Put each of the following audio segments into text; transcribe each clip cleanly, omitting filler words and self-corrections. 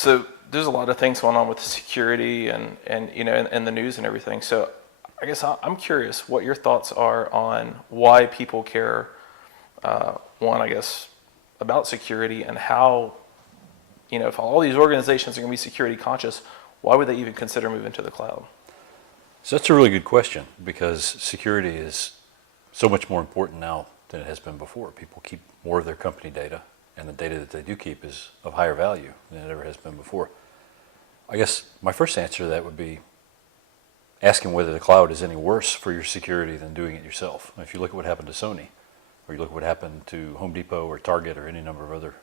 So there's a lot of things going on with security and and the news and everything. So I guess I'm curious what your thoughts are on why people care, one, I guess, about security and how, if all these organizations are going to be security conscious, why would they even consider moving to the cloud? So that's a really good question, because security is so much more important now than it has been before. People keep more of their company data, and the data that they do keep is of higher value than it ever has been before. I guess my first answer to that would be asking whether the cloud is any worse for your security than doing it yourself. If you look at what happened to Sony, or you look at what happened to Home Depot or Target or any number of other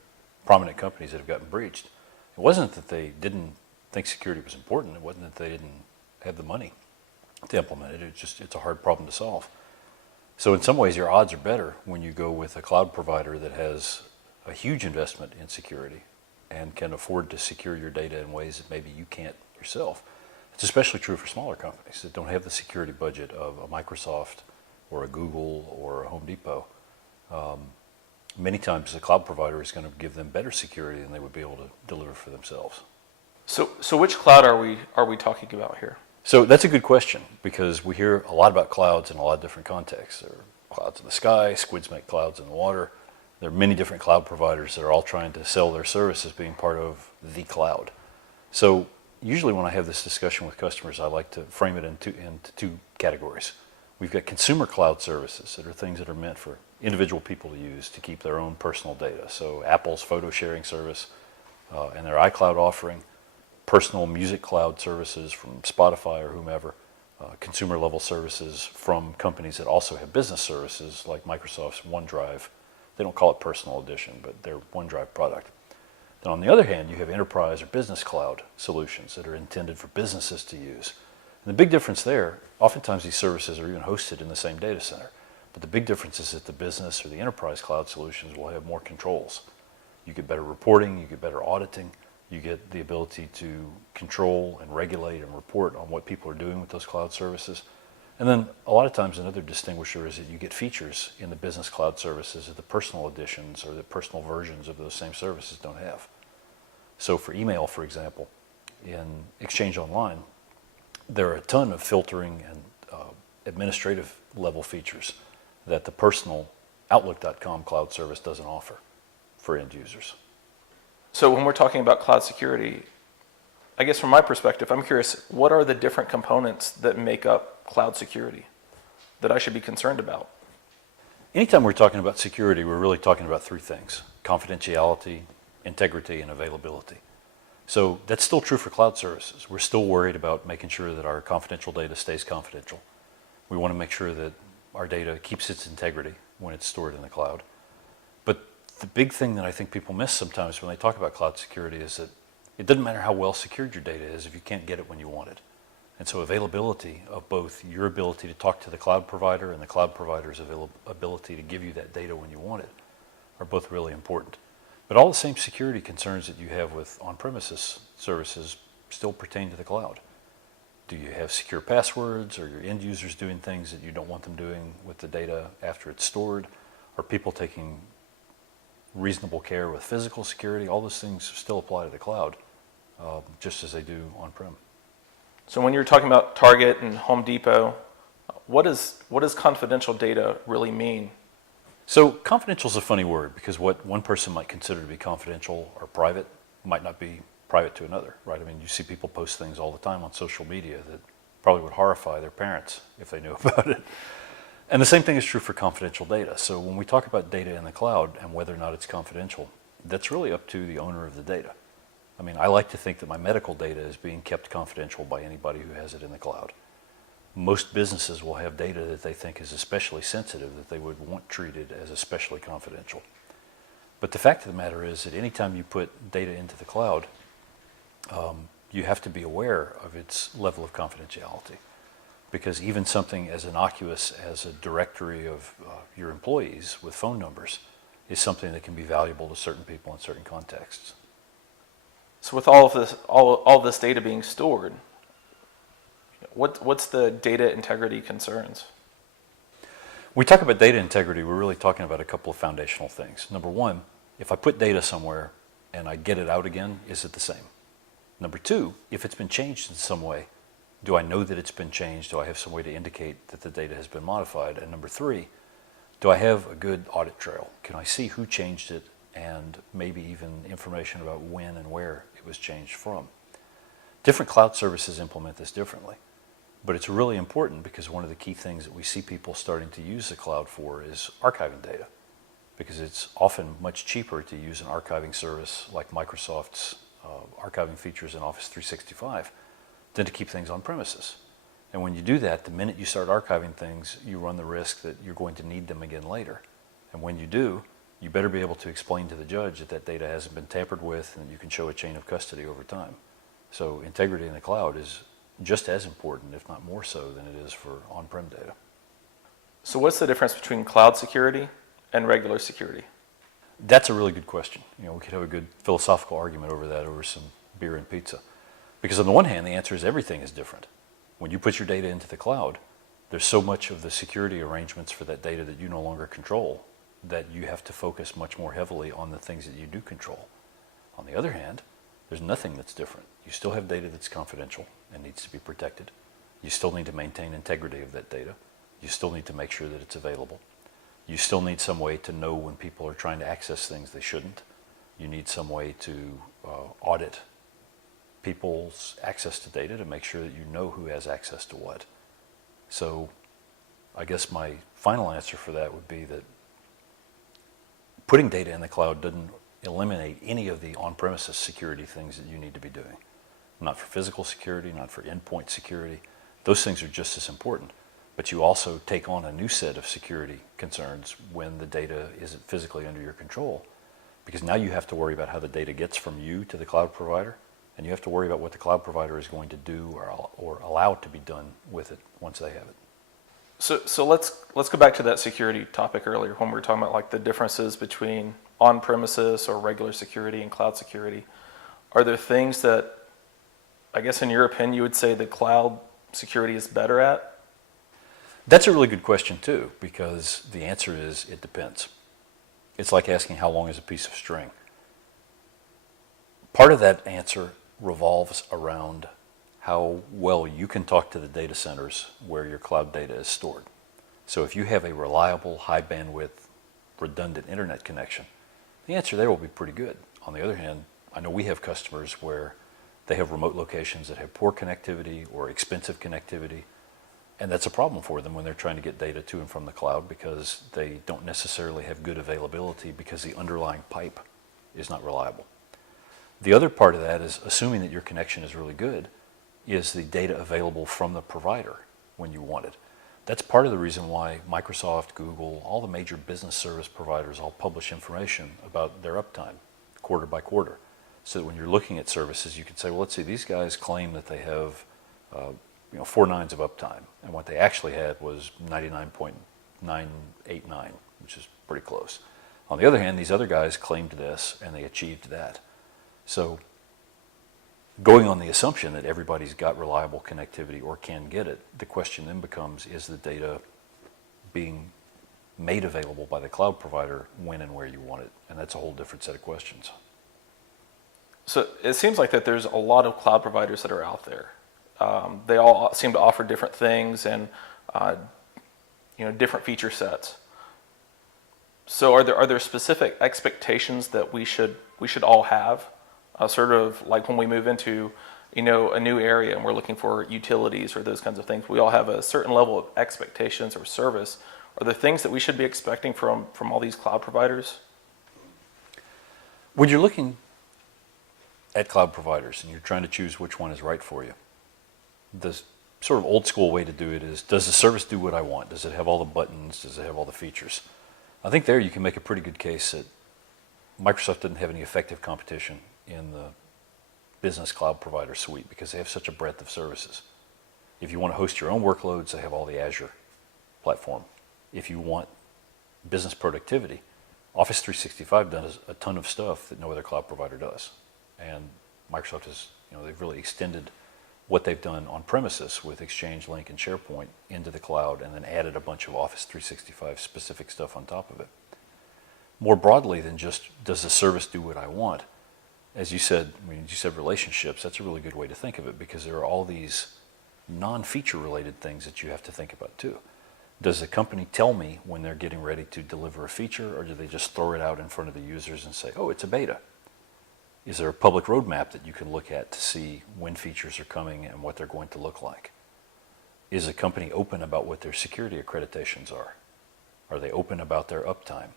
prominent companies that have gotten breached, it wasn't that they didn't think security was important. It wasn't that they didn't have the money to implement it. It's a hard problem to solve. So in some ways, your odds are better when you go with a cloud provider that has a huge investment in security and can afford to secure your data in ways that maybe you can't yourself. It's especially true for smaller companies that don't have the security budget of a Microsoft or a Google or a Home Depot. Many times the cloud provider is going to give them better security than they would be able to deliver for themselves. So which cloud are we talking about here? So that's a good question, because we hear a lot about clouds in a lot of different contexts. There are clouds in the sky, squids make clouds in the water. There are many different cloud providers that are all trying to sell their service as being part of the cloud. So usually when I have this discussion with customers, I like to frame it into two categories. We've got consumer cloud services that are things that are meant for individual people to use to keep their own personal data. So Apple's photo sharing service and their iCloud offering, personal music cloud services from Spotify or whomever, consumer level services from companies that also have business services like Microsoft's OneDrive. They don't call it personal edition, but they're OneDrive product. Then on the other hand, you have enterprise or business cloud solutions that are intended for businesses to use. And the big difference there, oftentimes these services are even hosted in the same data center, but the big difference is that the business or the enterprise cloud solutions will have more controls. You get better reporting, you get better auditing, you get the ability to control and regulate and report on what people are doing with those cloud services. And then a lot of times another distinguisher is that you get features in the business cloud services that the personal editions or the personal versions of those same services don't have. So for email, for example, in Exchange Online, there are a ton of filtering and administrative level features that the personal Outlook.com cloud service doesn't offer for end users. So when we're talking about cloud security, I guess from my perspective, I'm curious, what are the different components that make up cloud security that I should be concerned about? Anytime we're talking about security, we're really talking about three things: confidentiality, integrity, and availability. So that's still true for cloud services. We're still worried about making sure that our confidential data stays confidential. We want to make sure that our data keeps its integrity when it's stored in the cloud. But the big thing that I think people miss sometimes when they talk about cloud security is that it doesn't matter how well secured your data is if you can't get it when you want it. And so availability of both your ability to talk to the cloud provider and the cloud provider's ability to give you that data when you want it are both really important. But all the same security concerns that you have with on-premises services still pertain to the cloud. Do you have secure passwords? Are your end users doing things that you don't want them doing with the data after it's stored? Are people taking reasonable care with physical security? All those things still apply to the cloud, just as they do on-prem. So when you're talking about Target and Home Depot, what does confidential data really mean? So confidential is a funny word, because what one person might consider to be confidential or private might not be private to another, right? I mean, you see people post things all the time on social media that probably would horrify their parents if they knew about it. And the same thing is true for confidential data. So when we talk about data in the cloud and whether or not it's confidential, that's really up to the owner of the data. I mean, I like to think that my medical data is being kept confidential by anybody who has it in the cloud. Most businesses will have data that they think is especially sensitive that they would want treated as especially confidential. But the fact of the matter is that anytime you put data into the cloud, you have to be aware of its level of confidentiality. Because even something as innocuous as a directory of your employees with phone numbers is something that can be valuable to certain people in certain contexts. So with all of this data being stored, what's the data integrity concerns? When we talk about data integrity, we're really talking about a couple of foundational things. Number one, if I put data somewhere and I get it out again, is it the same? Number two, if it's been changed in some way, do I know that it's been changed? Do I have some way to indicate that the data has been modified? And number three, do I have a good audit trail? Can I see who changed it and maybe even information about when and where it was changed from? Different cloud services implement this differently, but it's really important because one of the key things that we see people starting to use the cloud for is archiving data, because it's often much cheaper to use an archiving service like Microsoft's archiving features in Office 365 than to keep things on premises. And when you do that, the minute you start archiving things, you run the risk that you're going to need them again later. And when you do, you better be able to explain to the judge that that data hasn't been tampered with and you can show a chain of custody over time. So integrity in the cloud is just as important, if not more so, than it is for on-prem data. So what's the difference between cloud security and regular security? That's a really good question. We could have a good philosophical argument over that over some beer and pizza. Because on the one hand, the answer is everything is different. When you put your data into the cloud, there's so much of the security arrangements for that data that you no longer control that you have to focus much more heavily on the things that you do control. On the other hand, there's nothing that's different. You still have data that's confidential and needs to be protected. You still need to maintain integrity of that data. You still need to make sure that it's available. You still need some way to know when people are trying to access things they shouldn't. You need some way to audit people's access to data to make sure that you know who has access to what. So I guess my final answer for that would be that putting data in the cloud doesn't eliminate any of the on-premises security things that you need to be doing. Not for physical security, not for endpoint security. Those things are just as important. But you also take on a new set of security concerns when the data isn't physically under your control, because now you have to worry about how the data gets from you to the cloud provider, and you have to worry about what the cloud provider is going to do or allow to be done with it once they have it. So let's go back to that security topic earlier when we were talking about like the differences between on-premises or regular security and cloud security. Are there things that, I guess in your opinion, you would say the cloud security is better at? That's a really good question too, because the answer is it depends. It's like asking how long is a piece of string. Part of that answer revolves around how well you can talk to the data centers where your cloud data is stored. So if you have a reliable, high bandwidth, redundant internet connection, the answer there will be pretty good. On the other hand, I know we have customers where they have remote locations that have poor connectivity or expensive connectivity, and that's a problem for them when they're trying to get data to and from the cloud because they don't necessarily have good availability because the underlying pipe is not reliable. The other part of that is, assuming that your connection is really good, is the data available from the provider when you want it. That's part of the reason why Microsoft, Google, all the major business service providers all publish information about their uptime quarter by quarter. So that when you're looking at services, you can say, well, let's see, these guys claim that they have 4 nines of uptime, and what they actually had was 99.989, which is pretty close. On the other hand, these other guys claimed this, and they achieved that. So going on the assumption that everybody's got reliable connectivity or can get it, the question then becomes, is the data being made available by the cloud provider when and where you want it? And that's a whole different set of questions. So it seems like that there's a lot of cloud providers that are out there. They all seem to offer different things and different feature sets. So are there specific expectations that we should all have? Sort of like when we move into a new area and we're looking for utilities or those kinds of things, we all have a certain level of expectations or service. Are there things that we should be expecting from all these cloud providers? When you're looking at cloud providers and you're trying to choose which one is right for you, the sort of old school way to do it is, does the service do what I want? Does it have all the buttons? Does it have all the features? I think there you can make a pretty good case that Microsoft doesn't have any effective competition in the business cloud provider suite because they have such a breadth of services. If you want to host your own workloads, they have all the Azure platform. If you want business productivity, Office 365 does a ton of stuff that no other cloud provider does. And Microsoft has, they've really extended what they've done on premises with Exchange, Link, and SharePoint into the cloud and then added a bunch of Office 365 specific stuff on top of it. More broadly than just, does the service do what I want? as you said, you said relationships, that's a really good way to think of it, because there are all these non-feature related things that you have to think about too. Does the company tell me when they're getting ready to deliver a feature, or do they just throw it out in front of the users and say, oh, it's a beta? Is there a public roadmap that you can look at to see when features are coming and what they're going to look like? Is a company open about what their security accreditations are? Are they open about their uptime?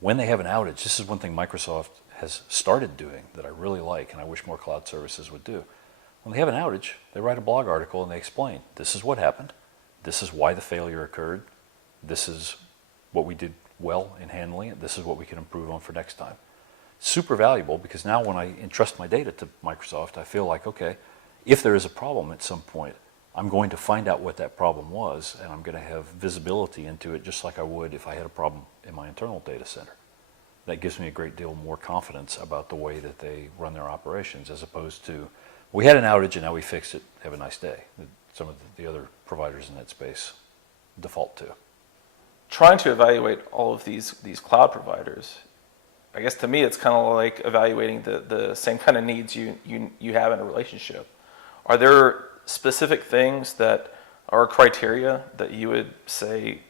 When they have an outage, this is one thing Microsoft has started doing that I really like and I wish more cloud services would do. When they have an outage, they write a blog article and they explain, this is what happened, this is why the failure occurred, this is what we did well in handling it, this is what we can improve on for next time. Super valuable, because now when I entrust my data to Microsoft, I feel like, okay, if there is a problem at some point, I'm going to find out what that problem was, and I'm going to have visibility into it just like I would if I had a problem in my internal data center. That gives me a great deal more confidence about the way that they run their operations, as opposed to, we had an outage and now we fixed it, have a nice day. Some of the other providers in that space default to. Trying to evaluate all of these cloud providers, I guess to me it's kind of like evaluating the same kind of needs you have in a relationship. Are there specific things that are criteria that you would say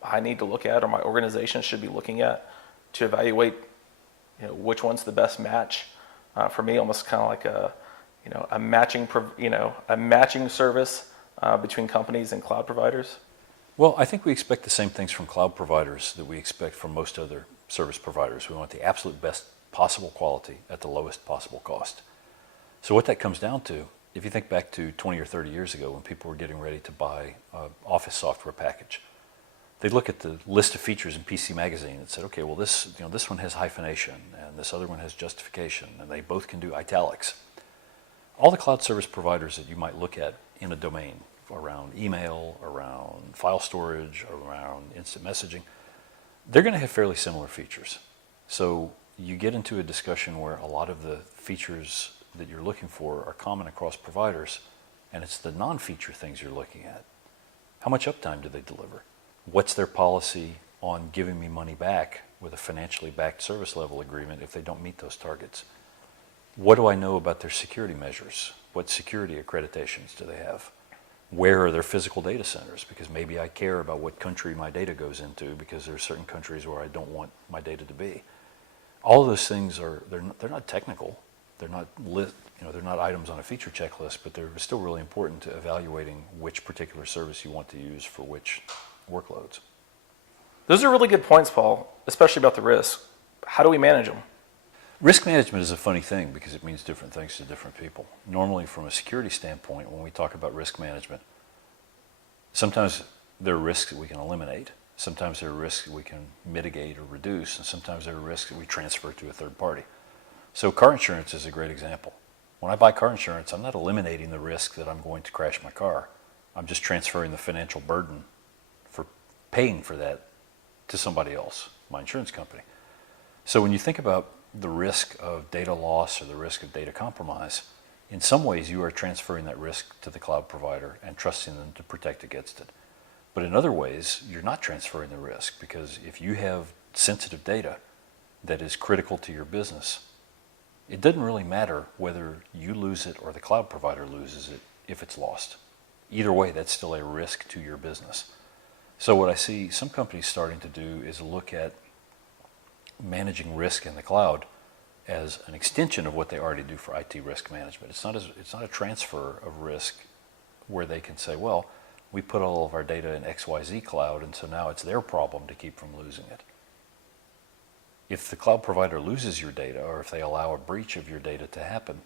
I need to look at, or my organization should be looking at, to evaluate, which one's the best match? For me, almost kind of like a matching service between companies and cloud providers. Well, I think we expect the same things from cloud providers that we expect from most other service providers. We want the absolute best possible quality at the lowest possible cost. So what that comes down to, if you think back to 20 or 30 years ago when people were getting ready to buy an Office software package, they'd look at the list of features in PC Magazine and said, okay, well this one has hyphenation and this other one has justification, and they both can do italics. All the cloud service providers that you might look at in a domain around email, around file storage, around instant messaging, they're going to have fairly similar features. So you get into a discussion where a lot of the features that you're looking for are common across providers, and it's the non-feature things you're looking at. How much uptime do they deliver? What's their policy on giving me money back with a financially backed service level agreement if they don't meet those targets? What do I know about their security measures? What security accreditations do they have? Where are their physical data centers? Because maybe I care about what country my data goes into, because there are certain countries where I don't want my data to be. All of those things they're not technical. They're not they're not items on a feature checklist, but they're still really important to evaluating which particular service you want to use for which workloads. Those are really good points, Paul, especially about the risk. How do we manage them? Risk management is a funny thing because it means different things to different people. Normally, from a security standpoint, when we talk about risk management, sometimes there are risks that we can eliminate, sometimes there are risks that we can mitigate or reduce, and sometimes there are risks that we transfer to a third party. So car insurance is a great example. When I buy car insurance, I'm not eliminating the risk that I'm going to crash my car. I'm just transferring the financial burden for paying for that to somebody else, my insurance company. So when you think about the risk of data loss or the risk of data compromise, in some ways you are transferring that risk to the cloud provider and trusting them to protect against it. But in other ways, you're not transferring the risk, because if you have sensitive data that is critical to your business, it doesn't really matter whether you lose it or the cloud provider loses it if it's lost. Either way, that's still a risk to your business. So what I see some companies starting to do is look at managing risk in the cloud as an extension of what they already do for IT risk management. It's not a transfer of risk where they can say, well, we put all of our data in XYZ cloud, and so now it's their problem to keep from losing it. If the cloud provider loses your data, or if they allow a breach of your data to happen,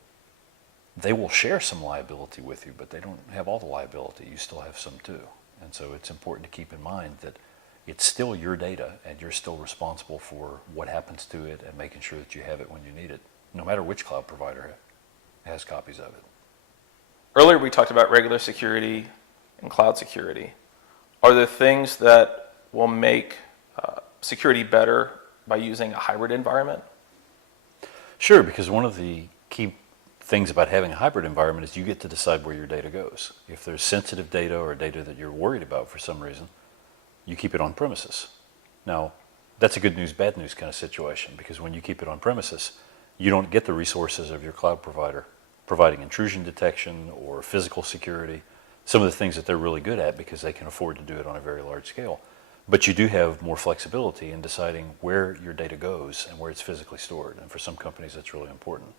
they will share some liability with you, but they don't have all the liability. You still have some too. And so it's important to keep in mind that it's still your data, and you're still responsible for what happens to it and making sure that you have it when you need it, no matter which cloud provider has copies of it. Earlier we talked about regular security and cloud security. Are there things that will make security better by using a hybrid environment? Sure, because one of the key things about having a hybrid environment is you get to decide where your data goes. If there's sensitive data or data that you're worried about for some reason, you keep it on premises. Now, that's a good news, bad news kind of situation, because when you keep it on premises, you don't get the resources of your cloud provider providing intrusion detection or physical security, some of the things that they're really good at because they can afford to do it on a very large scale. But you do have more flexibility in deciding where your data goes and where it's physically stored. And for some companies, that's really important.